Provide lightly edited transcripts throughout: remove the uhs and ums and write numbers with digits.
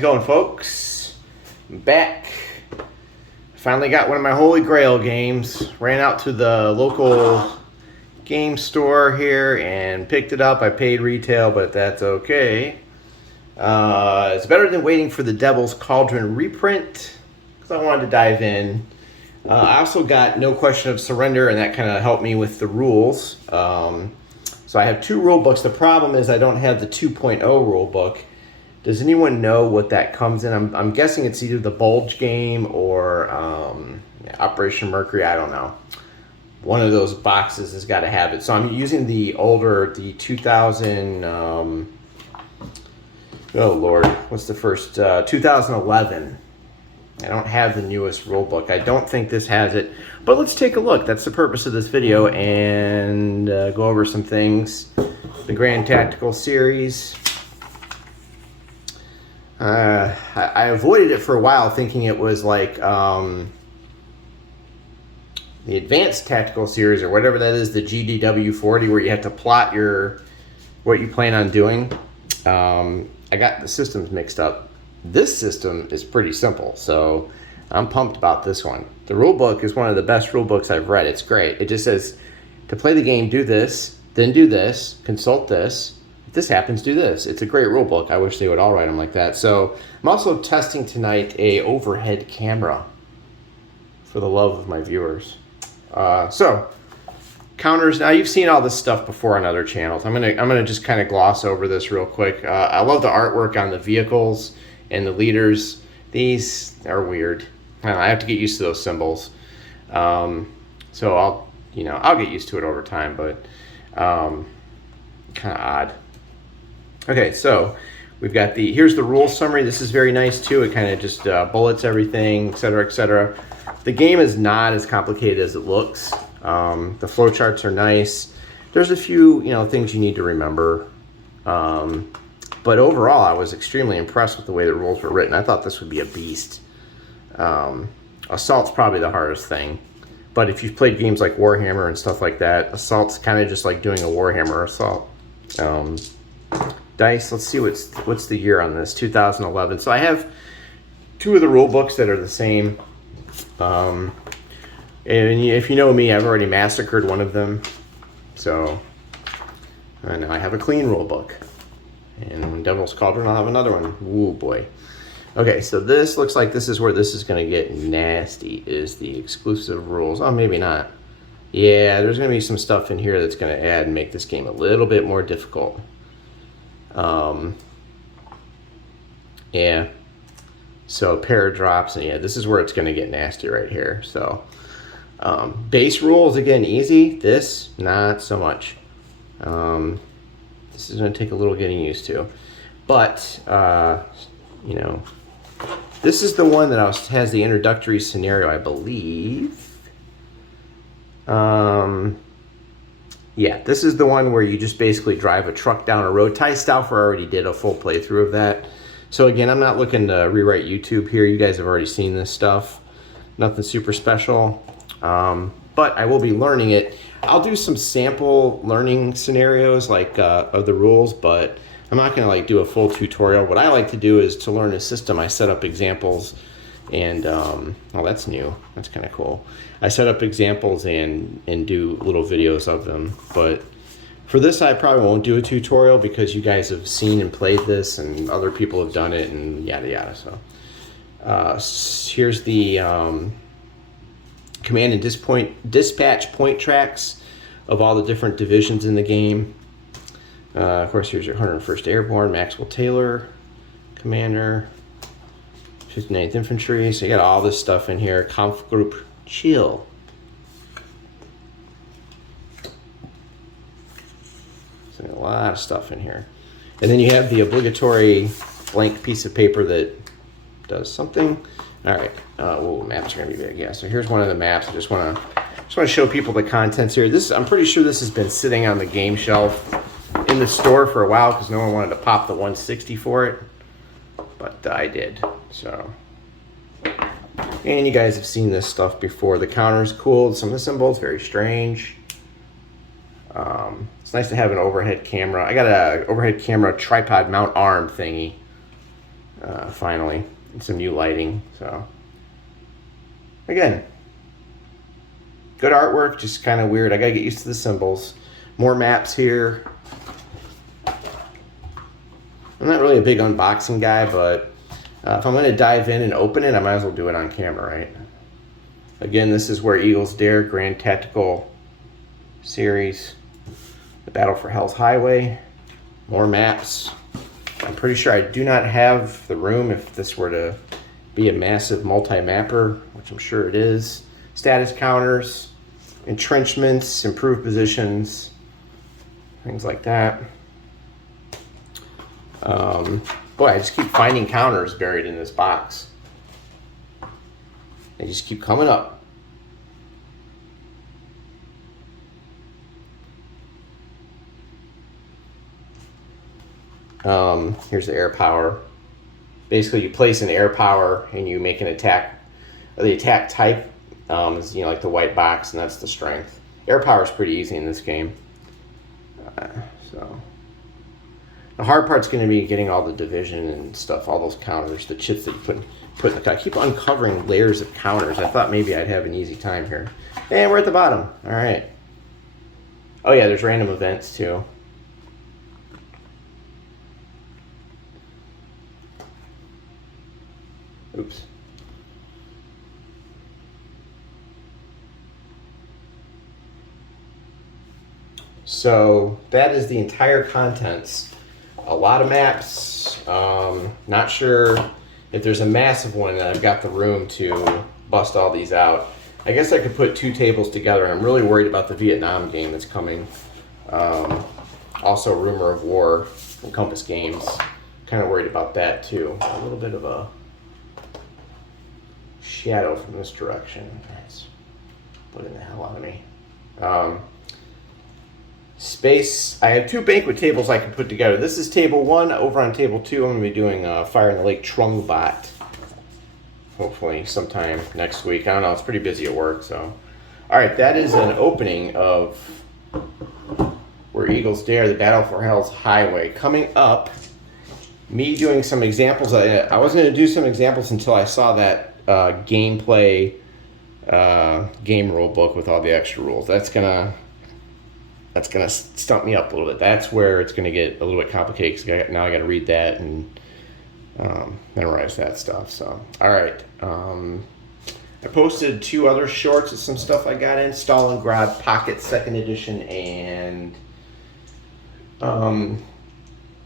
it going, folks? I'm back. Finally got one of my holy grail games. Ran out to the local game store here and picked it up. I paid retail, but that's okay. It's better than waiting for the Devil's Cauldron reprint because I wanted to dive in. I also got No Question of Surrender, and that kind of helped me with the rules. So I have two rule books. The problem is I don't have the 2.0 rule book. Does anyone know what that comes in? I'm guessing it's either the Bulge game or Operation Mercury. I don't know. One of those boxes has got to have it. So I'm using the older, the 2000, oh Lord, what's the first, 2011. I don't have the newest rule book. I don't think this has it, but let's take a look. That's the purpose of this video, and go over some things. The Grand Tactical Series. I avoided it for a while, thinking it was like the Advanced Tactical Series or whatever that is, the GDW 40, where you have to plot what you plan on doing. I got the systems mixed up. This system is pretty simple, so I'm pumped about this one. The rule book is one of the best rule books I've read. It's great. It just says, to play the game, do this, then do this, consult this. If this happens, do this. It's a great rule book. I wish they would all write them like that. So I'm also testing tonight a overhead camera for the love of my viewers. So counters. Now you've seen all this stuff before on other channels. I'm gonna just kind of gloss over this real quick. I love the artwork on the vehicles and the leaders. These are weird. I have to get used to those symbols. So I'll get used to it over time, but kind of odd. Okay, so we've got here's the rule summary. This is very nice too. It kind of just bullets everything, etc., etc. The game is not as complicated as it looks. The flowcharts are nice. There's a few things you need to remember. But overall, I was extremely impressed with the way the rules were written. I thought this would be a beast. Assault's probably the hardest thing. But if you've played games like Warhammer and stuff like that, Assault's kind of just like doing a Warhammer assault. Dice, let's see what's the year on this, 2011. So I have two of the rule books that are the same. And if you know me, I've already massacred one of them. So now I have a clean rule book. And Devil's Cauldron, I'll have another one. Ooh, boy. Okay, so this looks like this is where this is going to get nasty, is the exclusive rules. Oh, maybe not. Yeah, there's going to be some stuff in here that's going to add and make this game a little bit more difficult. Yeah. So paradrops, and yeah, this is where it's going to get nasty right here. So base rules, again, easy. This, not so much. This is going to take a little getting used to. But, this is the one that has the introductory scenario, I believe. Yeah, this is the one where you just basically drive a truck down a road. Ty Stauffer already did a full playthrough of that. So again, I'm not looking to rewrite YouTube here. You guys have already seen this stuff. Nothing super special. But I will be learning it. I'll do some sample learning scenarios of the rules, but I'm not going to do a full tutorial. What I like to do is to learn a system. I set up examples and, oh, that's new. That's kind of cool. I set up examples and do little videos of them. But for this, I probably won't do a tutorial because you guys have seen and played this and other people have done it and yada yada. So here's the command and dispatch point tracks of all the different divisions in the game. Of course, here's your 101st Airborne, Maxwell Taylor, Commander, 59th Infantry. So you got all this stuff in here. Conf Group Chill. So a lot of stuff in here. And then you have the obligatory blank piece of paper that does something. All right. Oh, maps are gonna be big. Yeah. So here's one of the maps. I just want to show people the contents here. I'm pretty sure this has been sitting on the game shelf in the store for a while because no one wanted to pop the 160 for it, but I did. So, and you guys have seen this stuff before. The counter's cool. Some of the symbols very strange. It's nice to have an overhead camera. I got an overhead camera tripod mount arm thingy. finally, and some new lighting. So again, good artwork, just kind of weird. I gotta get used to the symbols. More maps here. I'm not really a big unboxing guy, but if I'm gonna dive in and open it, I might as well do it on camera, right? Again, this is where Eagles Dare Grand Tactical Series, the Battle for Hell's Highway, more maps. I'm pretty sure I do not have the room if this were to be a massive multi-mapper, which I'm sure it is. Status counters, entrenchments, improved positions, things like that. Boy, I just keep finding counters buried in this box. They just keep coming up. Here's the air power. Basically, you place an air power and you make an attack. The attack type is, you know, like the white box, and that's the strength. Air power is pretty easy in this game. So the hard part's going to be getting all the division and stuff, all those counters, the chips that you put in the car. I keep uncovering layers of counters. I thought maybe I'd have an easy time here. And we're at the bottom. All right. Oh yeah, there's random events too. Oops. So that is the entire contents. A lot of maps. Not sure if there's a massive one and I've got the room to bust all these out. I guess I could put two tables together. I'm really worried about the Vietnam game that's coming. Also Rumor of War from Compass Games. Kind of worried about that too. A little bit of a shadow from this direction. That's putting the hell out of me. Space. I have two banquet tables I can put together. This is table 1. Over on table 2, I'm going to be doing Fire in the Lake Trungbot. Hopefully sometime next week. I don't know. It's pretty busy at work. So, all right. That is an opening of Where Eagles Dare, the Battle for Hell's Highway. Coming up, me doing some examples. I wasn't going to do some examples until I saw that gameplay game rule book with all the extra rules. That's gonna stump me up a little bit. That's where it's gonna get a little bit complicated because now I got to read that and memorize that stuff. So, all right. I posted 2 other shorts of some stuff I got in: Stalingrad Pocket 2nd Edition and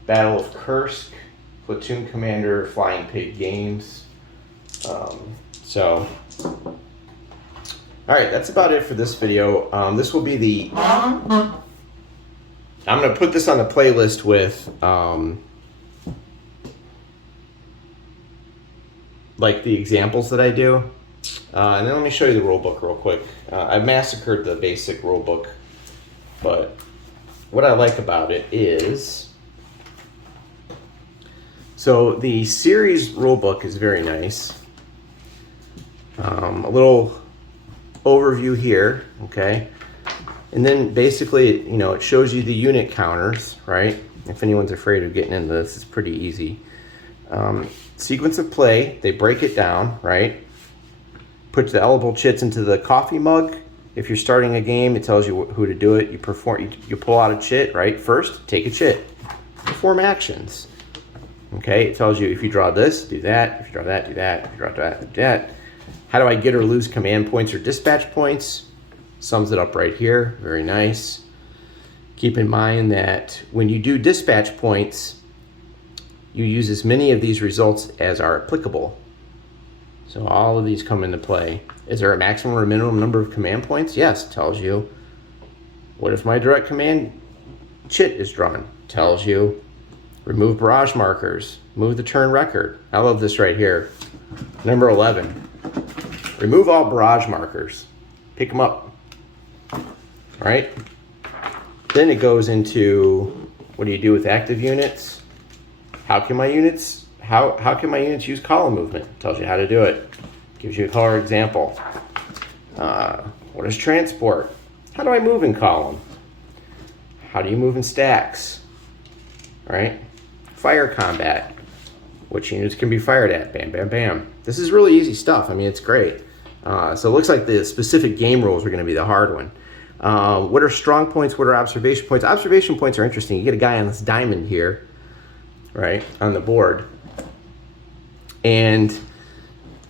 Battle of Kursk, Platoon Commander, Flying Pig Games. So, all right, that's about it for this video. This will be the, I'm going to put this on the playlist with, like the examples that I do. And then let me show you the rule book real quick. I massacred the basic rule book, but what I like about it is, so the series rule book is very nice. A little overview here, okay? And then basically, you know, it shows you the unit counters, right? If anyone's afraid of getting into this, it's pretty easy. Sequence of play, they break it down, right? Put the eligible chits into the coffee mug. If you're starting a game, it tells you who to do it. You pull out a chit, right? First, take a chit. Perform actions. Okay, it tells you if you draw this, do that. If you draw that, do that. If you draw that, do that. How do I get or lose command points or dispatch points? Sums it up right here. Very nice. Keep in mind that when you do dispatch points, you use as many of these results as are applicable. So all of these come into play. Is there a maximum or minimum number of command points? Yes, tells you. What if my direct command chit is drawn? Tells you. Remove barrage markers. Move the turn record. I love this right here. Number 11. Remove all barrage markers. Pick them up. All right. Then it goes into, what do you do with active units? How can my units use column movement? Tells you how to do it. Gives you a color example. What is transport? How do I move in column? How do you move in stacks? All right. Fire combat. which units can be fired at, bam, bam, bam. This is really easy stuff. I mean, it's great. So it looks like the specific game rules are going to be the hard one. What are strong points? What are observation points? Observation points are interesting. You get a guy on this diamond here, right, on the board. And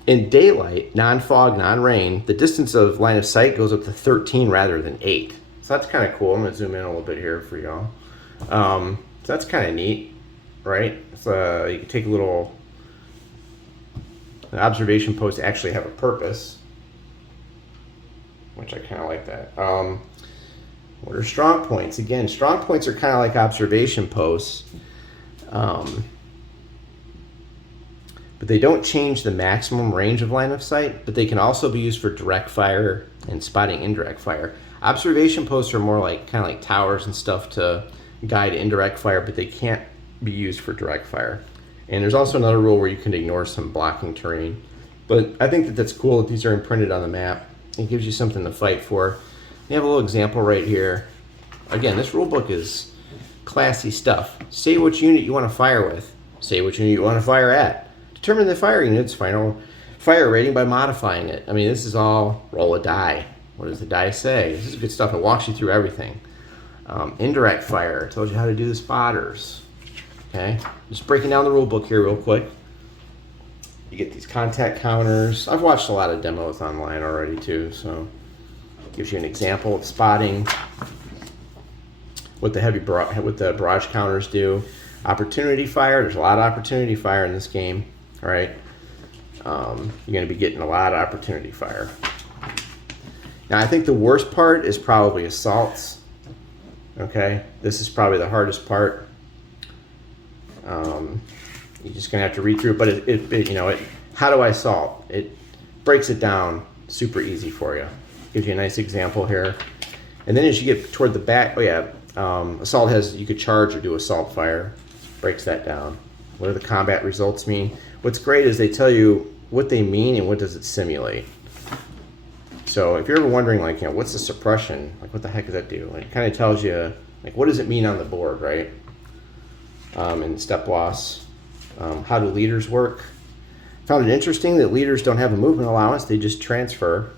in daylight, non-fog, non-rain, the distance of line of sight goes up to 13 rather than 8. So that's kind of cool. I'm going to zoom in a little bit here for y'all. So that's kind of neat, right? So you can take a little... The observation posts actually have a purpose, which I kind of like that. What are strong points? Again, strong points are kind of like observation posts, but they don't change the maximum range of line of sight, but they can also be used for direct fire and spotting indirect fire. Observation posts are more like kind of like towers and stuff to guide indirect fire, but they can't be used for direct fire. And there's also another rule where you can ignore some blocking terrain. But I think that that's cool that these are imprinted on the map. It gives you something to fight for. You have a little example right here. Again, this rule book is classy stuff. Say which unit you want to fire with. Say which unit you want to fire at. Determine the fire unit's final fire rating by modifying it. I mean, this is all roll a die. What does the die say? This is good stuff. It walks you through everything. Indirect fire. It tells you how to do the spotters. Okay, just breaking down the rule book here real quick. You get these contact counters. I've watched a lot of demos online already too, so it gives you an example of spotting, what the barrage counters do. Opportunity fire. There's a lot of opportunity fire in this game. All right, you're going to be getting a lot of opportunity fire. Now, I think the worst part is probably assaults. Okay, this is probably the hardest part. You're just gonna have to read through it, but how do I assault? It breaks it down super easy for you. Gives you a nice example here. And then as you get toward the back, assault you could charge or do assault fire. Breaks that down. What do the combat results mean? What's great is they tell you what they mean and what does it simulate. So if you're ever wondering, what's the suppression? What the heck does that do? And it kind of tells you, what does it mean on the board, right? And step loss. How do leaders work? Found it interesting that leaders don't have a movement allowance. They just transfer.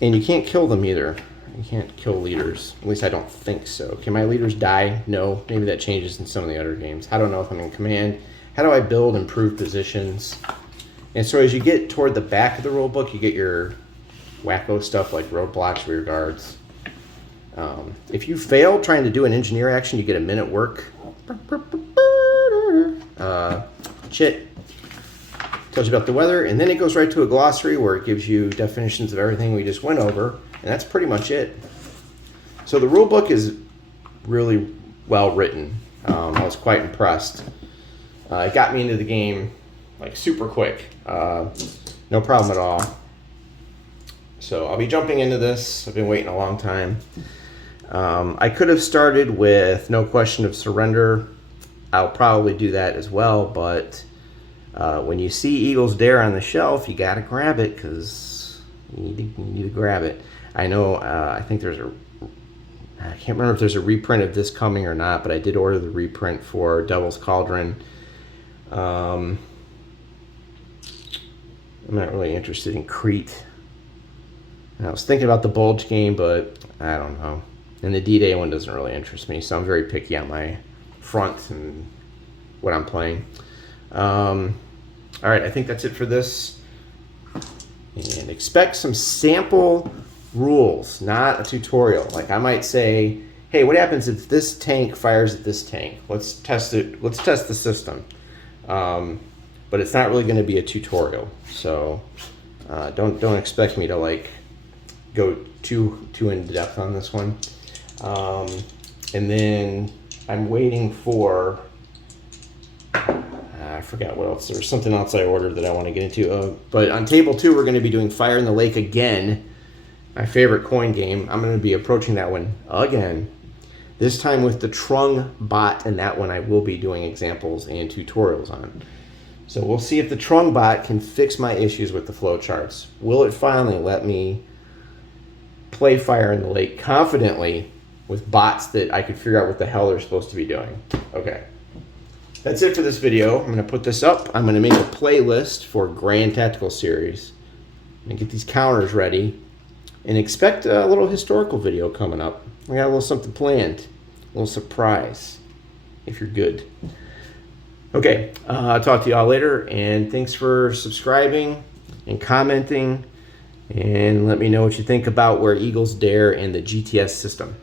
And you can't kill them either. You can't kill leaders. At least I don't think so. Can my leaders die? No. Maybe that changes in some of the other games. I don't know if I'm in command. How do I build improved positions? And so as you get toward the back of the rule book, you get your wacko stuff like roadblocks, rear guards. If you fail trying to do an engineer action, you get a minute work. Chit tells you about the weather, and then it goes right to a glossary where it gives you definitions of everything we just went over, and that's pretty much it. So the rule book is really well written. I was quite impressed. It got me into the game super quick. No problem at all. So I'll be jumping into this. I've been waiting a long time. I could have started with No Question of Surrender. I'll probably do that as well, but when you see Eagles Dare on the shelf, you got to grab it because you need to grab it. I know, I think I can't remember if there's a reprint of this coming or not, but I did order the reprint for Devil's Cauldron. I'm not really interested in Crete. And I was thinking about the Bulge game, but I don't know. And the D-Day one doesn't really interest me, so I'm very picky on my front and what I'm playing. All right, I think that's it for this. And expect some sample rules, not a tutorial. I might say, hey, what happens if this tank fires at this tank? Let's test it. Let's test the system. But it's not really going to be a tutorial, so don't expect me to go too in depth on this one. And then I'm waiting for, I forgot what else. There's something else I ordered that I want to get into. But on table 2, we're going to be doing Fire in the Lake again. My favorite coin game. I'm going to be approaching that one again. This time with the Trung bot, and that one I will be doing examples and tutorials on. So we'll see if the Trung bot can fix my issues with the flowcharts. Will it finally let me play Fire in the Lake confidently with bots that I could figure out what the hell they're supposed to be doing? Okay. That's it for this video. I'm going to put this up. I'm going to make a playlist for Grand Tactical Series. I'm going to get these counters ready. And expect a little historical video coming up. I got a little something planned. A little surprise. If you're good. Okay, I'll talk to you all later. And thanks for subscribing and commenting. And let me know what you think about Where Eagles Dare and the GTS system.